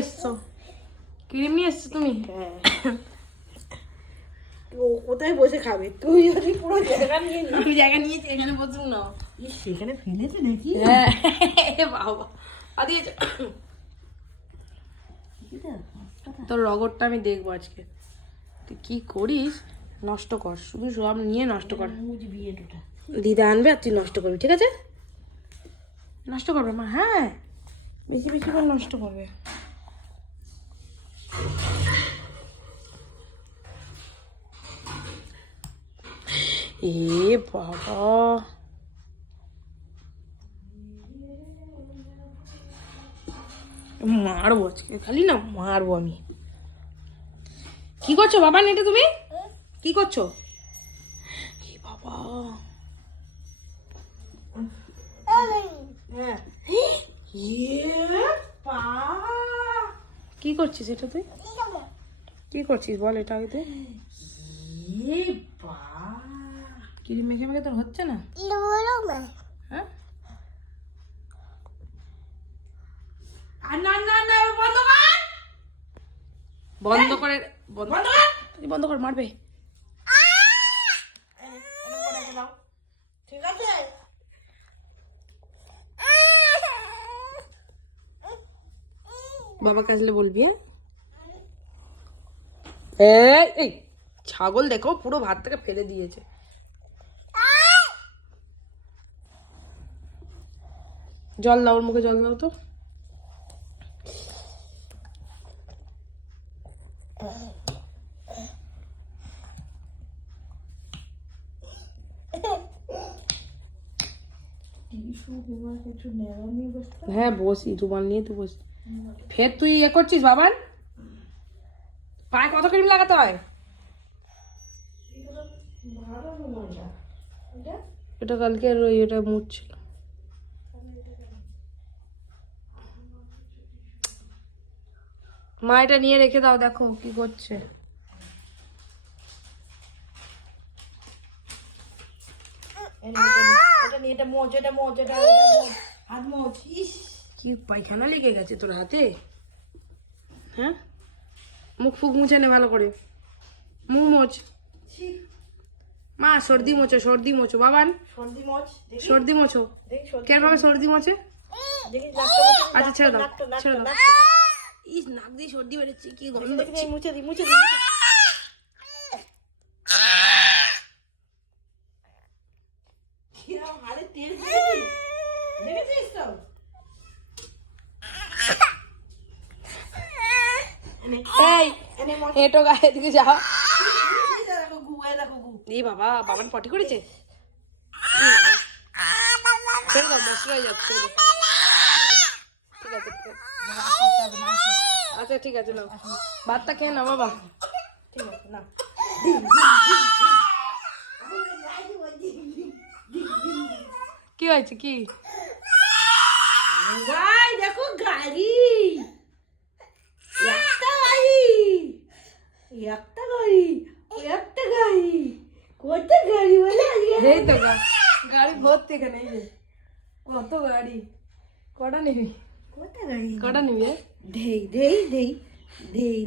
এসছো? ক্রিম নিয়ে এসছো তুমি? হ্যাঁ। ও কোথায় বসে খাবে? তুই যদি পুরো জায়গা নিয়ে নিস। আমি জায়গা নিয়েছি, এখানে বসুন না। সেখানে ফেলেছে নাকি? হ্যাঁ বাবা দিয়েছো। তোর রগরটা আমি দেখবো আজকে। তুই কি করিস? নষ্ট কর, শুধু সব নিয়ে নষ্ট কর। বুঝবি এটা। দিদা আনবে আর তুই নষ্ট করবি, ঠিক আছে? নষ্ট করবে মা, হ্যাঁ বেশি বেশি করে নষ্ট করবে। এ বাবা, মারবো আজকে, খালি না মারবো আমি। কি করছো বাবা? এটা তুমি কি করছো? এ বাবা, হ্যাঁ। কি করছিস এটা তুই? কি করছিস বল এটা আগে তুই। ক্রিম মেখে মেখে তোর হচ্ছে না? হ্যাঁ, বন্ধ করে বন্ধ কর, মারবে। ঠিক আছে। বাবাকে আসলে বলবি। হ্যাঁ, এই ছাগল দেখো পুরো ভাত থেকে ফেলে দিয়েছে। জল দাও, ওর মুখে জল দাও তো। হ্যাঁ বসি, রুমাল নিয়ে তুই বসি। ফের তুই ইয়ে করছিস বাবান? পায়ে কত ক্রিম লাগাতে হয়? এটা কালকে এটা মুছছিল। মা এটা নিয়ে রেখে দাও, দেখো কি করছে। কি পায়খানা লেগে গেছে তোর হাতে? হ্যাঁ, মুখ ফুক মুছে নে ভালো করে, মুখ মোছ। মা সর্দি মোছো, সর্দি মোছো বাবান, সর্দি মোছো। কেন ভাবে সর্দি মোছে? আচ্ছা ছেড়ে দাও, ছেড়ে দাও। ইস, নাক দিয়ে সর্দি বেরোচ্ছে, কি গন্ধ। মুছে দি, মুছে দি। এই হেঁটো গায়ে দিকে যাও। এই বাবা, বাবান পটি করেছে। ছেড়ে দাও, মশলা হয়ে যাচ্ছে। ঠিক আছে, ঠিক আছে। আচ্ছা ঠিক আছে, নাও ভাতটা খেয়ে নাও বাবা। ঠিক আছে না। কি হয়েছে কি? ভাই দেখো গাড়ি, একটা গাড়ি, একটা গাড়ি, একটা গাড়ি, কত গাড়ি বলে আজকে। এই তো গাড়ি ভর্তি এখানে, এই যে কত গাড়ি। কটা নিবি? কত গাড়ি? কটা নিবি? ধেই ধেই ধেই ধেই ধেই।